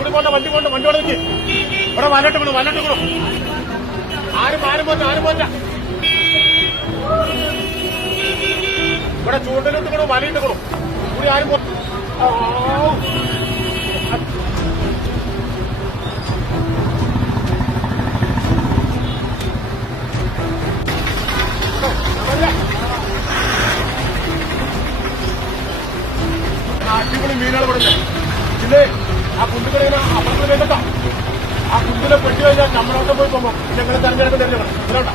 കൂടി പോണ്ട വണ്ടി നിൽക്കി ഇവിടെ വലട്ട് വിടും ആരും പോറ്റ ഇവിടെ ചൂണ്ടലിട്ട് കൊടും വലയിട്ട് കൊടും കൂടി ആരും അടിപൊളി മീനുകൾ കൊടുക്കേ ഇല്ലേ ആ കുണ്ടുകളിങ്ങനെ അപ്പുറത്ത് വേണ്ടട്ടോ ആ കുണ്ടിലെ പെട്ടി കഴിഞ്ഞാൽ നമ്മളോട്ട് പോയി പോകുമ്പോ ഞങ്ങൾ തെരഞ്ഞെടുപ്പ് തെരഞ്ഞെടുക്കണം ഇതിലോട്ടാ